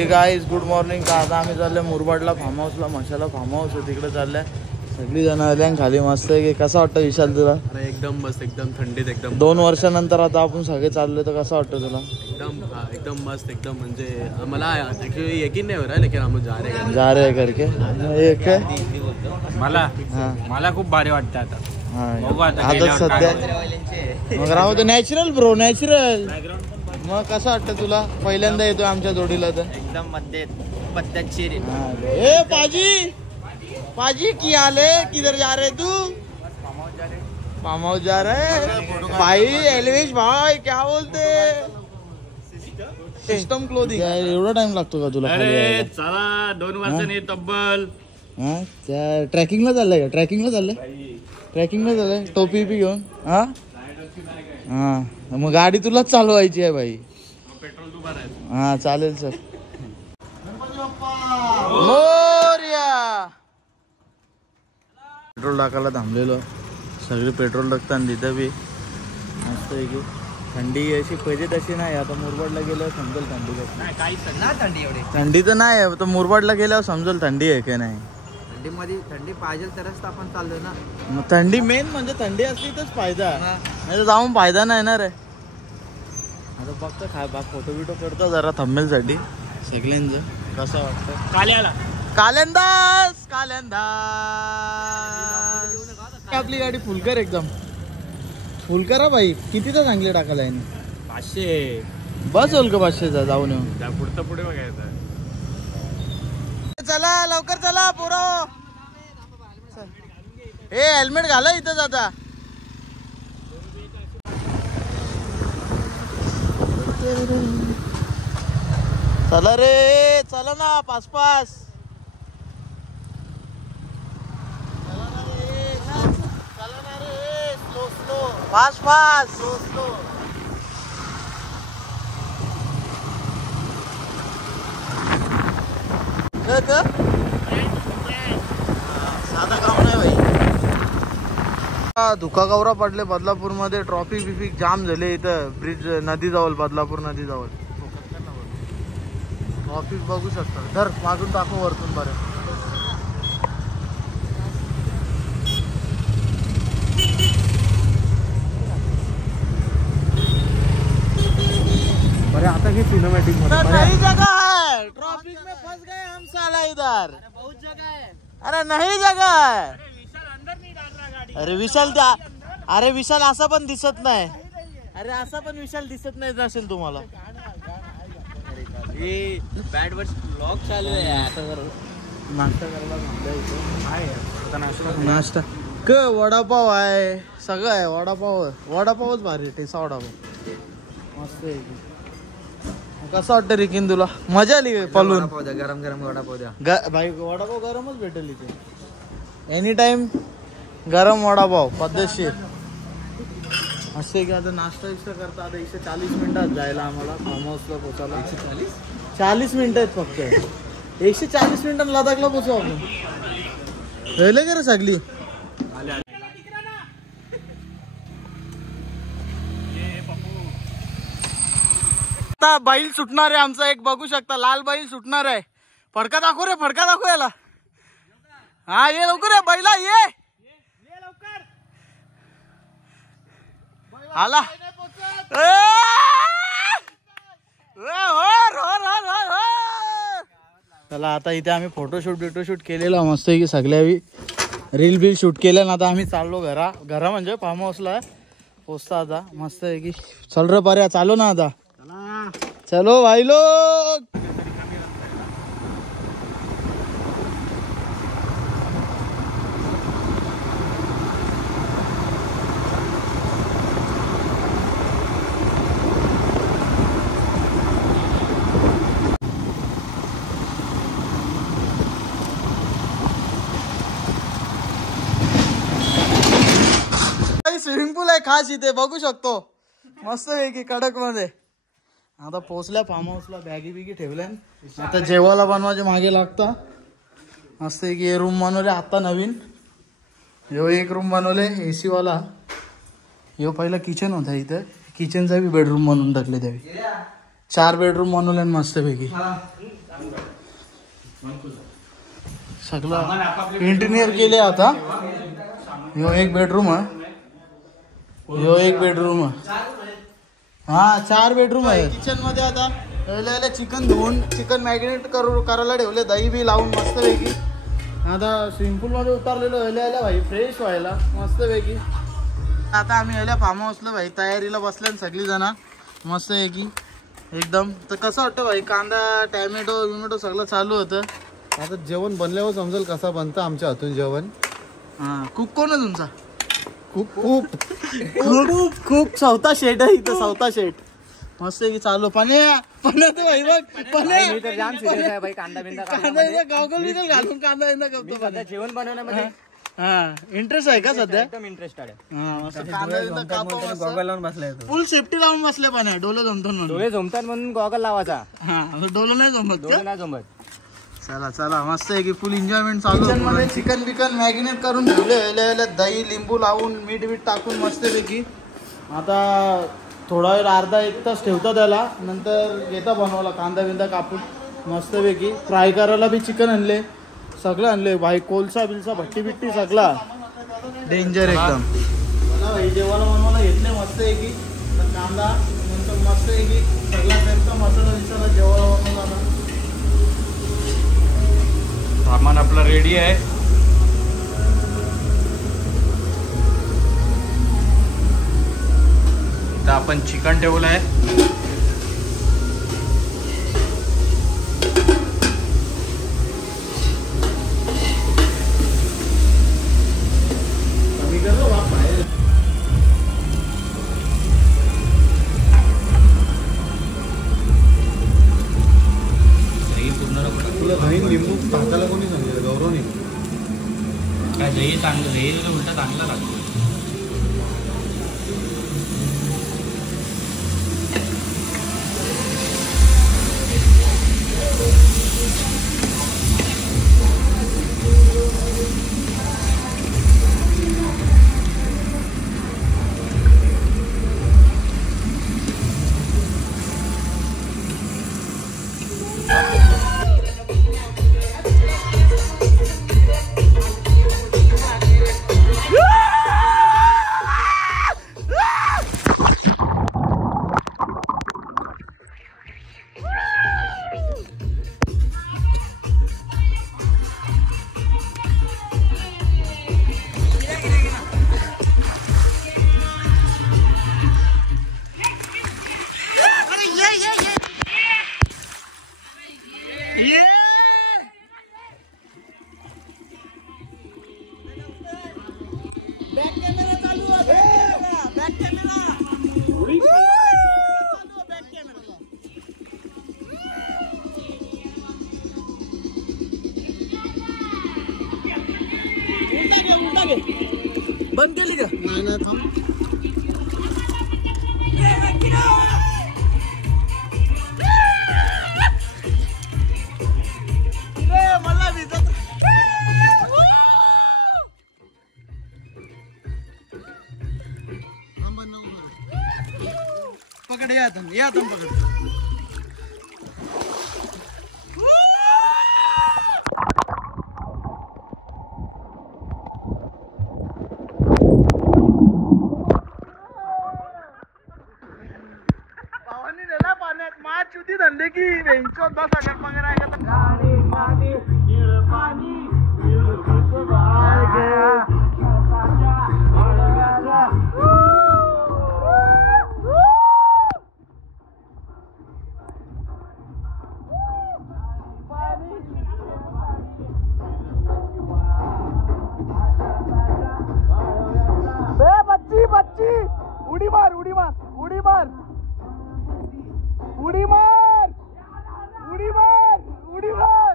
हे guys good morning. का आता आम्ही चाललोय मुरबाडला फार्म हाऊसला. मशाला फार्म हाऊस आहे तिकडे चाललंय. सगळी जण आल्या खाली. मस्त आहे की. कसा वाटतं विशाल तुला? अरे एकदम मस्त, एकदम थंडीत एकदम. 2 वर्षानंतर आता आपण सगळे चाललोय तर कसं वाटतं तुला? एकदम मस्त एकदम. म्हणजे मला ऍक्च्युअली यकीन नाही हो रहा लेकिन हम जा रहे हैं करके एक मला खूप भारी वाटतं आता. आता सध्या मग राहू दे. Natural bro, natural. मग कसं वाटतं तुला? पहिल्यांदा येतोय आमच्या जोडीला तर एकदम पद्धतशीर. ए पाजी पाजी की आले. किधर जा रहे तू? फार्म हाउस जा रहे भाई. एलवेश भाई क्या बोलते? System clothing. एवढा टाइम लागतो का तुला? अरे चला 2 वर्षांनी तब्बल. हा त्या ट्रॅकिंगला चाललंय का? ट्रॅकिंगला चाललंय टोपी बी घेऊन. हा हा मग गाडी तुलाच चालवायची आहे भाई. पेट्रोल तू भरायचं. हा चालेल सर. मोरया. पेट्रोल टाकायला थांबलेलो. सगळे पेट्रोल टाकतात तिथं बी. मस्त आहे की. थंडी अशी पाहिजे तशी नाही. आता मुरबाडला गेल्यावर समजेल थंडी कशी. थंडी तर नाही आहे. मुरबाडला गेल्यावर समजेल थंडी आहे की नाही. थंडीमध्ये थंडी पाहिजे तरच आपण चाललोय ना. मग थंडी मेन म्हणजे थंडी असली तरच फायदा. नाही तर जाऊन फायदा नाही ना रे. आता फक्त फोटो बिटो करतो जरा थंबनेलसाठी सगळ्यांचं. कसं वाटतं? काल्यांदाज आपली गाडी फुल कर. एकदम फुल करा भाई. कितीचा चांगले टाकायला आहे? 500 बस होल का 500चा? जाऊन येऊ. पुढचं पुढे बघायचं. चला लवकर चला पोरं. हे हेल्मेट घाला इथं जाता. चला रे चला ना. पास चला ना रे. Slow fast slow. साधा काम नाही भाई. धुका गौरा पडले बदलापूर मध्ये. ट्रॉफिक जाम झाले इथं. ब्रिज नदी जवळ, बदलापूर नदी जवळ ट्रॉफिक बघू शकता. धर मागून दाखव वरतून. बरं आता की सिनेमैटिक नई जगह है. ट्रॉफिक में फंस गए हम साला इधर. बहुत जगह है. अरे नहीं जगह है. अरे विशाल अरे विशाल असा पण दिसत नाही. अरे असा पण विशाल दिसत नाही नसेल तुम्हाला. बॅड वर्ड्स ब्लॉग चालू आहे. नाश्ता करायला नाश्ता क वडापाव आहे. सगळं आहे. वडापावच भारी. टेसा वडापाव मस्त आहे. कसं वाटतं रिकीन तुला? मजा आली पलून? गरम वडापाव द्या भाई. वडापाव गरमच भेटेल इथे एनी टाइम. गरम वडापाव पद्धतशीर. असं की आता नाश्ता करता. आता 140 मिनिटात जायला आम्हाला फार्म हाऊसला पोचायला. 40 मिनिटं आहेत फक्त. 140 मिनिटात लडाखला पोचू आपण. राहिले का रे सगळी? आता बैल सुटणार आहे आमचा एक. बघू शकता लाल बैल सुटणार आहे. फडका दाखव रे. फडका दाखव याला. हा ये लवकर आहे बैला. ये आला. चला आता इथे आम्ही फोटोशूट केलेला मस्त की. सगळ्या रील बिल शूट केल्या ना. आता आम्ही चाललो घरा म्हणजे फार्म हाऊसला पोचता आता. मस्त आहे की. चल रे पर्या चालू ना आता. चलो भाई लोग. स्विमिंग पूल आहे खास इथे. बघू शकतो मस्त आहे की कडक मध्ये. आता पोचल्या फार्म हाऊसला. बॅगी बिगी ठेवल्या. आता जेवायला बनवायचे मागे लागता. मस्त आहे की. रूम बनवले आता नवीन. यो एक रूम बनवले AC वाला. यो पहिला किचन होता इथं. किचनचा बी बेडरूम बनवून टाकले त्यावेळी. 4 बेडरूम बनवले मस्त पैकी. सगळं इंटिनियर केले आता. ह्यो एक बेडरूम आहे, ह्यो एक बेडरूम आहे. हा 4 बेडरूम आहे. किचन मध्ये आता चिकन धुवून चिकन मॅरिनेट करायला ठेवले, दही बी लावून मस्तपैकी. आता स्विमिंग पूल मध्ये उतरलेलो ह्याला भाई फ्रेश व्हायला मस्तपैकी. आता आम्ही ह्याला फार्म हाऊसला भाई तयारीला बसल्या सगळी जण मस्तपैकी एकदम. तर कसं वाटतं भाई, कांदा टॅमॅटो विमॅटो सगळं चालू होतं. आता जेवण बनल्यावर समजेल कसं बनतं आमच्या हातून जेवण. हा कुक कोण आहे तुमचा? खूप खूप खूप खूप चौथा शेट आहे इथं, चौथा शेट मस्त की चालू. पाणी पाण्यात भाई बघ भाई कांदा बिंदा कांदा गावगल बिगल घालून कांदा बिंदा करतो. जेवण बनवण्यामध्ये हा इंटरेस्ट आहे का सध्या? एकदम इंटरेस्ट आहे. हा मस्त कांदा बिंदा कापतो. गॉगल लावून बसलाय तो. फुल सेफ्टी लावून बसले पाण्या, डोले जमतो म्हणून. डोळे जमतात म्हणून गॉगल लावायचा. हा डोलं नाही जमत का? डोळे नाही जमत. चला चला मस्त आहे की फुल एन्जॉयमेंट चालू. किचन मध्ये चिकन बिकन मॅरिनेट करून ठेवले, दही लिंबू लावून मीठ बीठ टाकून मस्तपैकी. आता थोडा वेळ अर्धा 1 तास ठेवता त्याला, नंतर घेता बनवायला कांदा बिंदा कापून मस्तपैकी. फ्राय करायला बी चिकन आणले, सगळं आणले भाई. कोलसा बिलसा भट्टी बिट्टी सगळा डेंजर एकदम. मला भाई जेवायला बनवायला घेतले मस्तपैकी. कांदा नंतर मस्तपैकी सगळा टाईपचा मसाला विसाला जेवायला बनवला. सामान आपलं रेडी आहे. इथं आपण चिकन ठेवलं आहे. दही लिंबू टाकायला कोणी सांगितलं? गौरवने. काय दही चांगलं, दही उलटा चांगला लागतो. बंद केली का? नाही नाही थांब. मला भिजत पकड या पकड. पावानी नेला पाण्यात माछ चुती धंदे की वेंचो 10,000 पगार आहे का? गाणी गाणी निळ पाणी निळ बाळ गे. बच्ची उडी मार उडी मार उडी मार उडी मार उडी मार उडी मार.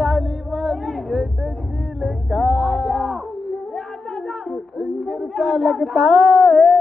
राणी वाली येतशील का अंगरचा लगता है.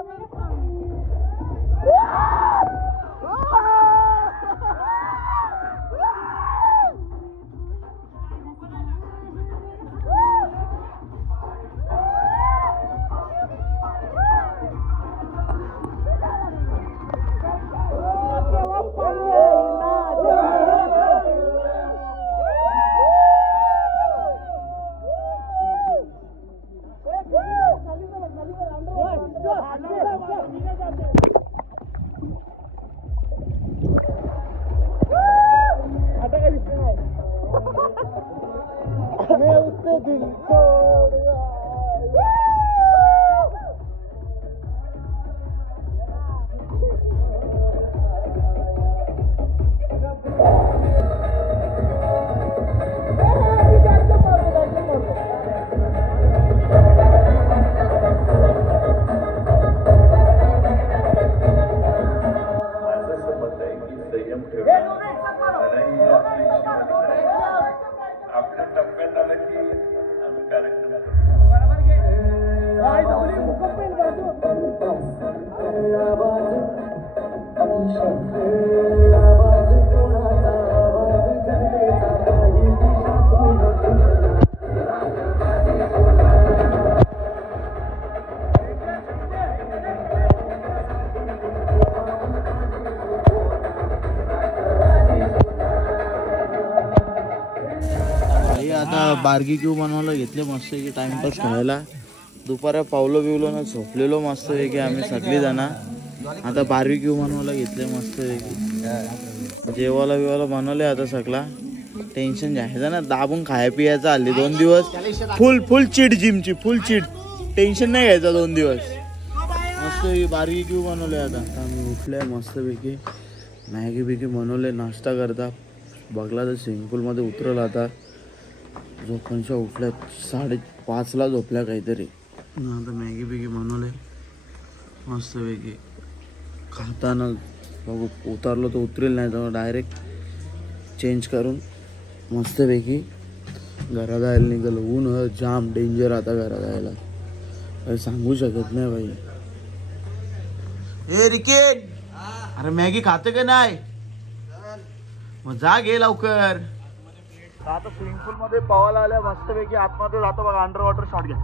आता बार्बीक्यू बनवायला घेतले मस्त की टाइमपास खायला. दुपारा पावलो बिवलो ना झोपलेलो मस्त की आम्ही सगळी जण. आता बार्बीक्यू बनवायला घेतले मस्त की जेवायला बिवायला बनवले. आता सगळा टेन्शन घ्यायचं ना, दाबून खाया पियाचं हल्ली 2 दिवस फुल चिड जिमची फुल चिड. टेन्शन नाही घ्यायचं 2 दिवस. मस्त बार्बीक्यू बनवले. आता आम्ही उठले मस्तपैकी मॅगी बिगी बनवले नाश्ता करता. बघला तर स्विमिंग पूलमध्ये उतरला. आता झोपांच्या उठल्या 5:30ला झोपल्या काहीतरी. आता मॅगी बिगी बनवले मस्तपैकी खाताना बघू. उतरलो तर उतरेल नाही तर डायरेक्ट चेंज करून मस्तपैकी घरात जायला निघालो. ऊन जाम डेंजर आता घरात जायला काही सांगू शकत नाही भाई. ए रिकेट, अरे मॅगी खाते का नाही? मग जा गे लवकर. आता स्विमिंग पूल मध्ये पवायला आल्या मस्तपैकी आतमध्ये जातो बघा. अंडर वॉटर शॉट घ्या.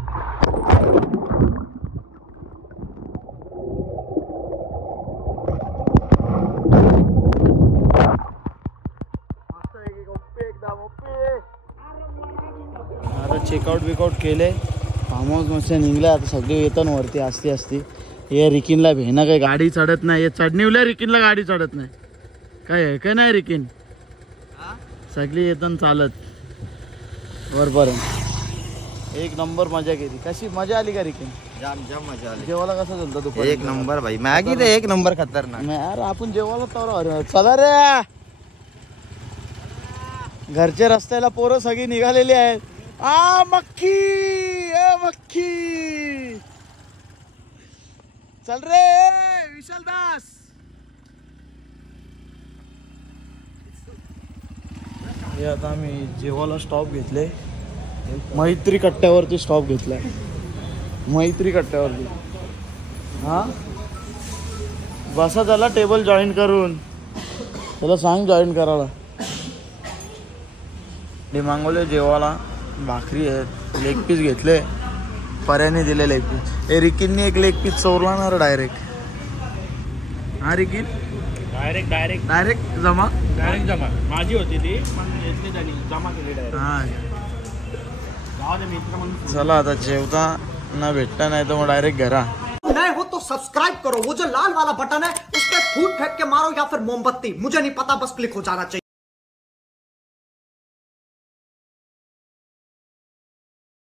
आता चेकआउट बिकआउट केले. फार्म हाऊस मस्त निघले. आता सगळे येतात वरती असती. हे रिकिनला भेना काही गाडी चढत नाही. हे चढणीवल्या रिकिनला गाडी चढत नाही. काय आहे का नाही रिकिन? सगळी येतात चालत वरपर्यंत. एक नंबर मजा केली. कशी मजा आली का रिकिन? जाम मजा आली. जेवायला कसं चालतं दुपारी? एक नंबर भाई. मॅगी तर एक नंबर खतरनाक. यार आपण जेवायला तर चला रे. घरच्या रस्त्याला पोरं सगळी निघालेली आहेत. मक्खी चल रे विशाल दास. हे आता आम्ही जेवायला स्टॉप घेतले. मैत्री कट्ट्यावरती स्टॉप घेतलाय. मैत्री कट्ट्यावरती. हा बसा त्याला टेबल जॉईन करून. त्याला सांग जॉईन करायला. ते मागवले जेवायला भाकरी आहेत. लेग पीस घेतले. पर्याने दिले लेग पीस. हे रिकिननी एक लेग पीस चोरला ना डायरेक्ट. हा रिकिन डायरेक्ट जमा माझी होती ती पण घेतली त्यांनी जमा केली डायरेक्ट. हा मित्र म्हणून. चला आता जेवता ना भेटता नाही तर मग डायरेक्ट घरा. नए हो तो सब्सक्राइब करो. वो जो लाल वाला बटन है उस पर फूट फेंक के मारो या फिर मोमबत्ती, मुझे नहीं पता, बस क्लिक हो जाना चाहिए.